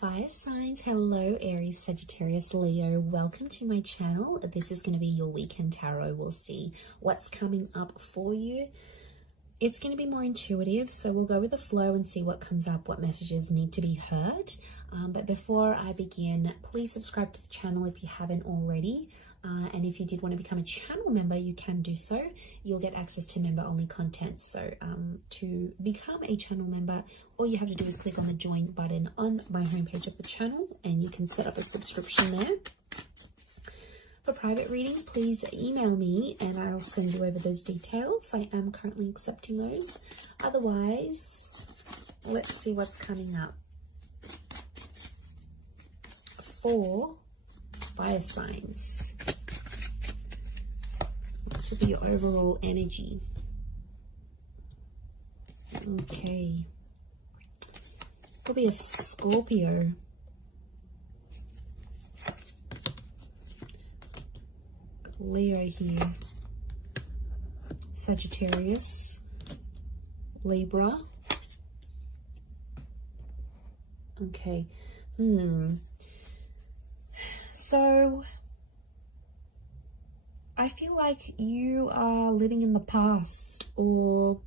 Fire signs, hello Aries, Sagittarius, Leo. Welcome to my channel. This is going to be your weekend tarot. We'll see what's coming up for you. It's going to be more intuitive, so we'll go with the flow and see what comes up, what messages need to be heard. But before I begin, please subscribe to the channel if you haven't already. And if you did want to become a channel member, you can do so. You'll get access to member-only content. So to become a channel member, all you have to do is click on the join button on my homepage of the channel, and you can set up a subscription there. For private readings, please email me and I'll send you over those details. I am currently accepting those. Otherwise, let's see what's coming up for fire signs. What should be your overall energy? Okay. Could be a Scorpio. Leo here. Sagittarius. Libra. Okay. So I feel like you are living in the past, or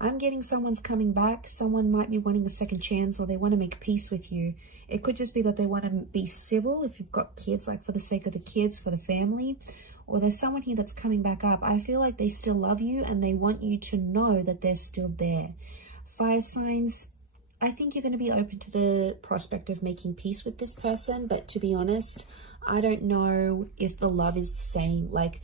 I'm getting someone's coming back. Someone might be wanting a second chance, or they want to make peace with you. It could just be that they want to be civil if you've got kids, like for the sake of the kids, for the family. Or there's someone here that's coming back up. I feel like they still love you and they want you to know that they're still there. Fire signs, I think you're going to be open to the prospect of making peace with this person. But to be honest, I don't know if the love is the same. Like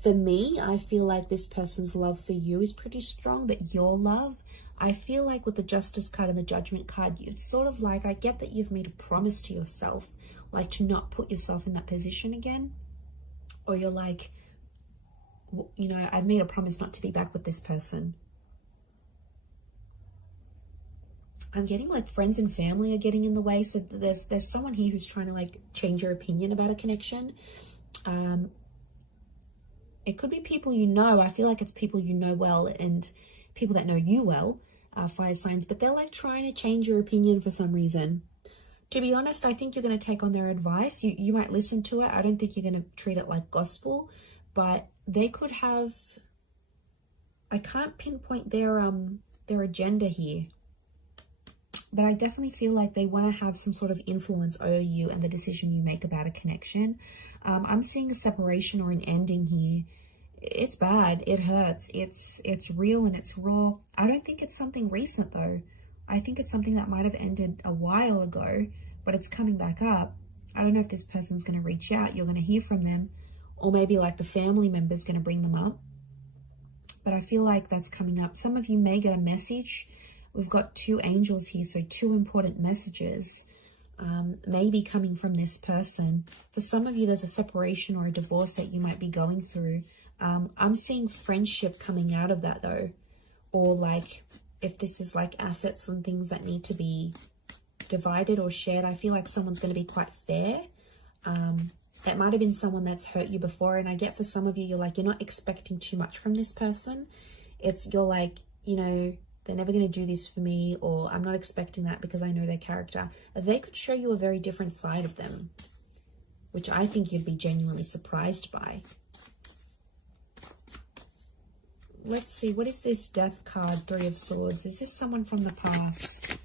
for me, I feel like this person's love for you is pretty strong, but your love, I feel like with the Justice card and the Judgment card, it's sort of like, I get that you've made a promise to yourself, like to not put yourself in that position again. Or you're like, you know, I've made a promise not to be back with this person. I'm getting like friends and family are getting in the way. So there's someone here who's trying to like change your opinion about a connection. It could be people you know. I feel like it's people you know well and people that know you well, fire signs. But they're like trying to change your opinion for some reason. To be honest, I think you're going to take on their advice. You might listen to it. I don't think you're going to treat it like gospel. But they could have... I can't pinpoint their agenda here. But I definitely feel like they want to have some sort of influence over you and the decision you make about a connection. I'm seeing a separation or an ending here. It's bad. It hurts. It's real and it's raw. I don't think it's something recent though. I think it's something that might have ended a while ago, but it's coming back up. I don't know if this person's going to reach out. You're going to hear from them, or maybe like the family member's going to bring them up. But I feel like that's coming up. Some of you may get a message. We've got two angels here, so two important messages maybe coming from this person. For some of you, there's a separation or a divorce that you might be going through. I'm seeing friendship coming out of that though, or like if this is like assets and things that need to be divided or shared, I feel like someone's going to be quite fair. It might have been someone that's hurt you before, and I get for some of you, you're like, you're not expecting too much from this person. You're like, you know, they're never going to do this for me, or I'm not expecting that because I know their character. They could show you a very different side of them, which I think you'd be genuinely surprised by. Let's see, what is this Death card, Three of Swords? Is this someone from the past?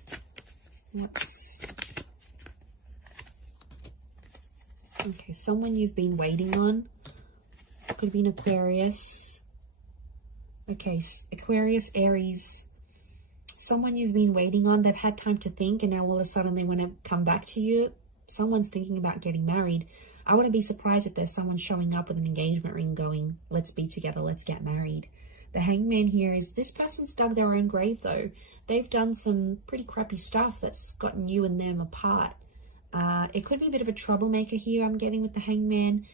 Okay, someone you've been waiting on. Could be an Aquarius. Okay, Aquarius, Aries. Someone you've been waiting on. They've had time to think, and now all of a sudden they want to come back to you. Someone's thinking about getting married. I wouldn't be surprised if there's someone showing up with an engagement ring going, let's be together, let's get married. The Hangman here is this person's dug their own grave though. They've done some pretty crappy stuff that's gotten you and them apart. It could be a bit of a troublemaker here, I'm getting with the Hangman.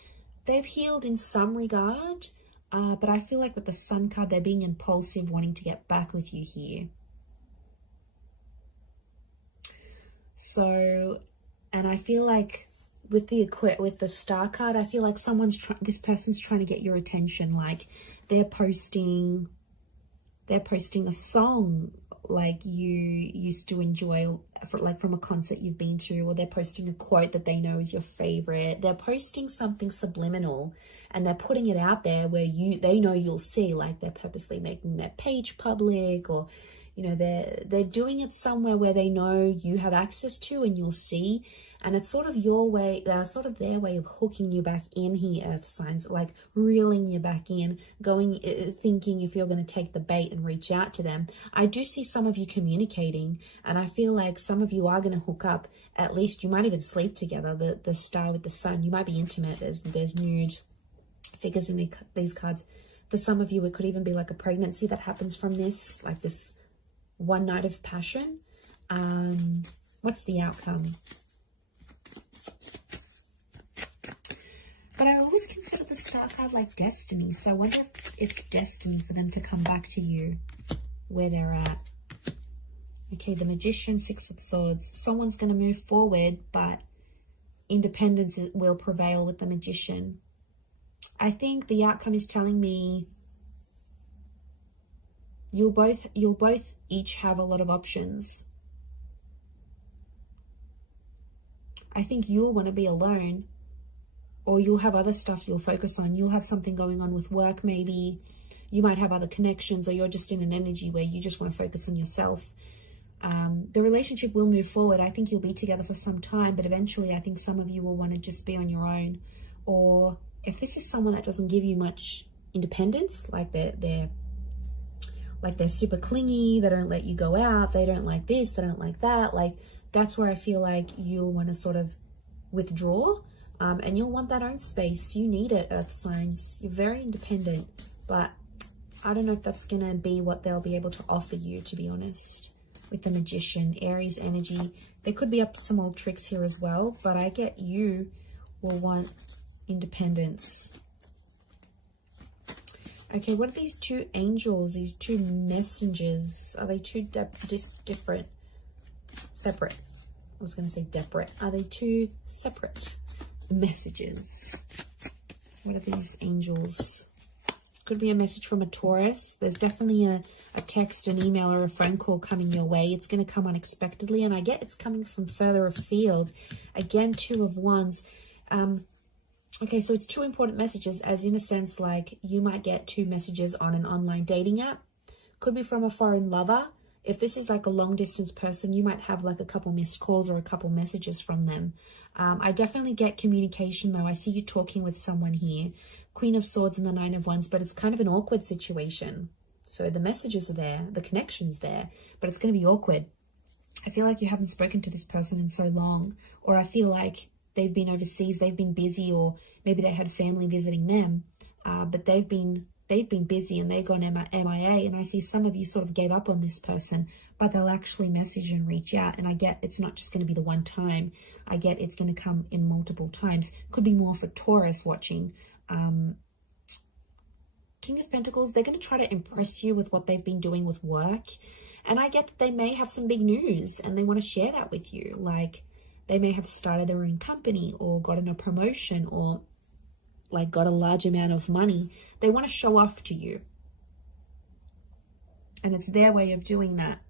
They've healed in some regard, but I feel like with the Sun card, they're being impulsive, wanting to get back with you here. So, and I feel like with the Star card, I feel like this person's trying to get your attention. Like they're posting a song like you used to enjoy, like from a concert you've been to, or they're posting a quote that they know is your favorite. They're posting something subliminal and they're putting it out there where they know you'll see, like they're purposely making their page public, or you know, they're doing it somewhere where they know you have access to and you'll see. And it's sort of your way, sort of their way of hooking you back in here, earth signs, like reeling you back in, thinking if you're going to take the bait and reach out to them. I do see some of you communicating, and I feel like some of you are going to hook up. At least you might even sleep together. The star with the sun, you might be intimate. There's nude figures in these cards. For some of you, it could even be like a pregnancy that happens from this, like this one night of passion. What's the outcome? But I always consider the star card like destiny. So I wonder if it's destiny for them to come back to you where they're at. Okay, the Magician, Six of Swords. Someone's going to move forward, but independence will prevail with the Magician. I think the outcome is telling me you'll both each have a lot of options. I think you'll want to be alone, or you'll have other stuff you'll focus on. You'll have something going on with work, maybe. You might have other connections, or you're just in an energy where you just want to focus on yourself. The relationship will move forward. I think you'll be together for some time, but eventually I think some of you will want to just be on your own. Or if this is someone that doesn't give you much independence, like they're super clingy, they don't let you go out, they don't like this, they don't like that, like that's where I feel like you'll want to sort of withdraw. And you'll want that own space. You need it, earth signs. You're very independent, but I don't know if that's going to be what they'll be able to offer you, to be honest. With the Magician, Aries energy, they could be up to some old tricks here as well, but I get you will want independence. Okay, what are these two angels, these two messengers? Are they two different? Separate. I was going to say separate. Are they two separate messages? What are these angels? Could be a message from a Taurus. There's definitely a text, an email, or a phone call coming your way. It's going to come unexpectedly, and I get it's coming from further afield. Again, Two of Wands. Okay, so it's two important messages, as in a sense, like you might get two messages on an online dating app. Could be from a foreign lover. If this is like a long distance person, you might have like a couple missed calls or a couple messages from them. I definitely get communication though. I see you talking with someone here. Queen of Swords and the Nine of Wands, but it's kind of an awkward situation. So the messages are there, the connection's there, but it's going to be awkward. I feel like you haven't spoken to this person in so long, or I feel like they've been overseas, they've been busy, or maybe they had family visiting them, but they've been busy and they've gone MIA, and I see some of you sort of gave up on this person, but they'll actually message and reach out, and I get it's not just going to be the one time. I get it's going to come in multiple times. Could be more for Taurus watching. King of Pentacles, they're going to try to impress you with what they've been doing with work, and I get that they may have some big news and they want to share that with you. Like they may have started their own company or gotten a promotion or like got a large amount of money. They want to show off to you, and it's their way of doing that.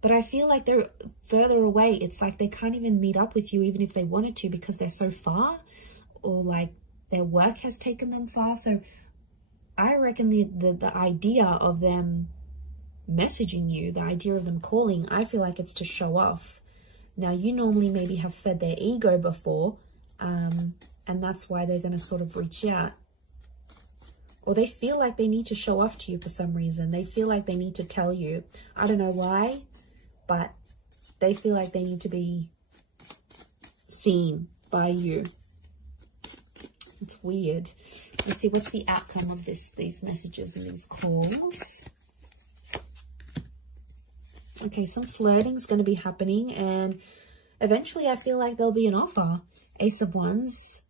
But I feel like they're further away. It's like they can't even meet up with you even if they wanted to, because they're so far, or like their work has taken them far. So I reckon the idea of them messaging you, the idea of them calling, I feel like it's to show off. Now, you normally maybe have fed their ego before, and that's why they're going to sort of reach out. Or they feel like they need to show off to you for some reason. They feel like they need to tell you. I don't know why, but they feel like they need to be seen by you. It's weird. Let's see, what's the outcome of these messages and these calls? Okay, some flirting is going to be happening, and eventually I feel like there'll be an offer. Ace of Wands.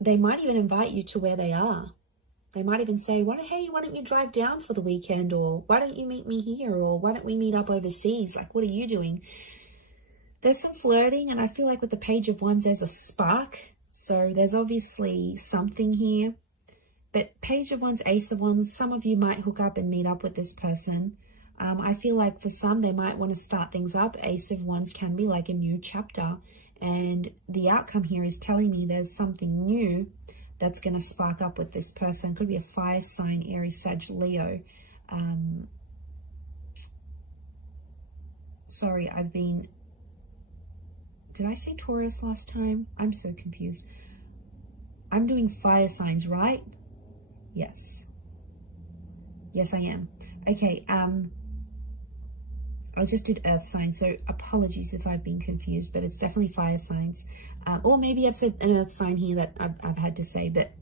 They might even invite you to where they are. They might even say, hey, why don't you drive down for the weekend? Or why don't you meet me here? Or why don't we meet up overseas? Like, what are you doing? There's some flirting, and I feel like with the Page of Wands, there's a spark. So there's obviously something here. But Page of Wands, Ace of Wands, some of you might hook up and meet up with this person. I feel like for some, they might want to start things up. Ace of Wands can be like a new chapter. And the outcome here is telling me there's something new that's going to spark up with this person. Could be a fire sign, Aries, Sag, Leo. Sorry, did I say Taurus last time? I'm so confused. I'm doing fire signs, right? Yes. Yes, I am. Okay, I just did earth signs, so apologies if I've been confused, but it's definitely fire signs. Or maybe I've said an earth sign here that I've had to say, but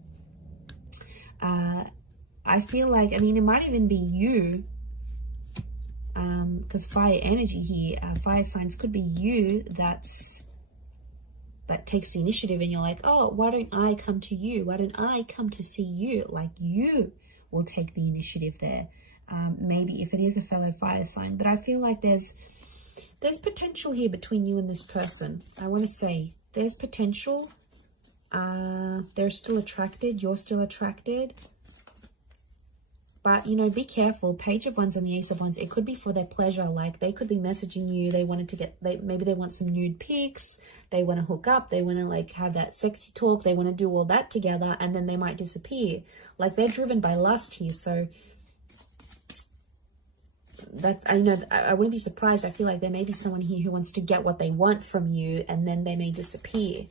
I feel like, I mean, it might even be you, because fire energy here, fire signs could be you that takes the initiative, and you're like, oh, why don't I come to you? Why don't I come to see you? Like, you will take the initiative there. Maybe if it is a fellow fire sign, but I feel like there's potential here between you and this person. I want to say there's potential. They're still attracted. You're still attracted. But, you know, be careful. Page of Wands and the Ace of Wands, it could be for their pleasure. Like, they could be messaging you. They wanted to maybe they want some nude pics. They want to hook up. They want to, like, have that sexy talk. They want to do all that together, and then they might disappear. Like, they're driven by lust here. So that, I know, I wouldn't be surprised. I feel like there may be someone here who wants to get what they want from you, and then they may disappear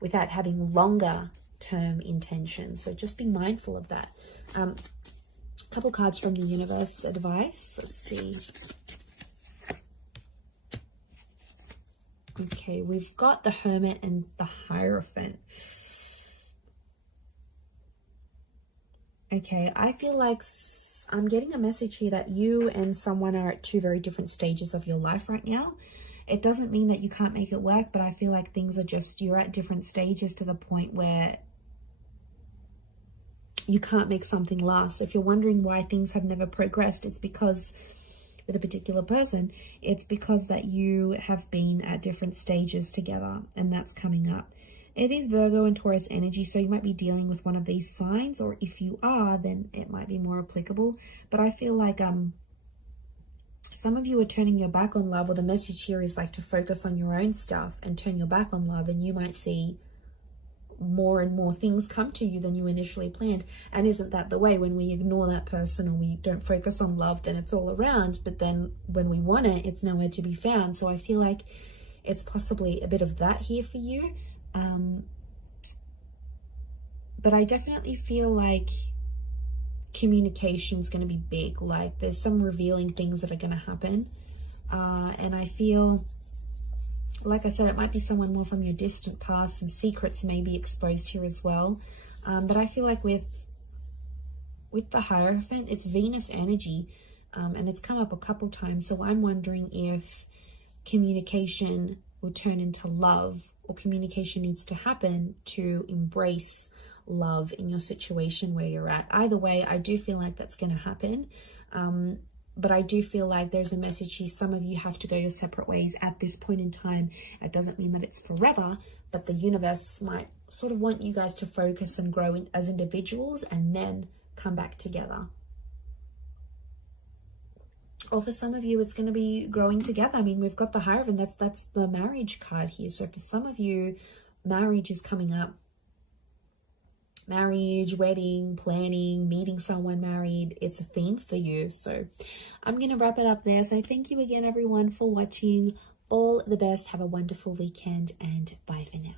without having longer term intentions. So just be mindful of that. Couple cards from the universe advice. Let's see. Okay, we've got the Hermit and the Hierophant. Okay, I feel like I'm getting a message here that you and someone are at two very different stages of your life right now. It doesn't mean that you can't make it work, but I feel like things are just, you're at different stages to the point where you can't make something last. So if you're wondering why things have never progressed, it's because with a particular person, it's because that you have been at different stages together, and that's coming up. It is Virgo and Taurus energy, so you might be dealing with one of these signs, or if you are, then it might be more applicable. But I feel like some of you are turning your back on love, or the message here is like to focus on your own stuff and turn your back on love, and you might see more and more things come to you than you initially planned. And isn't that the way? When we ignore that person or we don't focus on love, then it's all around, but then when we want it, it's nowhere to be found. So I feel like it's possibly a bit of that here for you. But I definitely feel like communication is going to be big. Like, there's some revealing things that are going to happen. And I feel, like I said, it might be someone more from your distant past. Some secrets may be exposed here as well. But I feel like with the Hierophant, it's Venus energy, and it's come up a couple times. So I'm wondering if communication will turn into love, or communication needs to happen to embrace love in your situation where you're at. Either way, I do feel like that's going to happen. But I do feel like there's a message here. Some of you have to go your separate ways at this point in time. It doesn't mean that it's forever, but the universe might sort of want you guys to focus and grow as individuals and then come back together. Or for some of you, it's going to be growing together. I mean, we've got the Hierophant. That's the marriage card here. So for some of you, marriage is coming up. Marriage, wedding, planning, meeting someone married, it's a theme for you. So I'm going to wrap it up there. So thank you again, everyone, for watching. All the best. Have a wonderful weekend, and bye for now.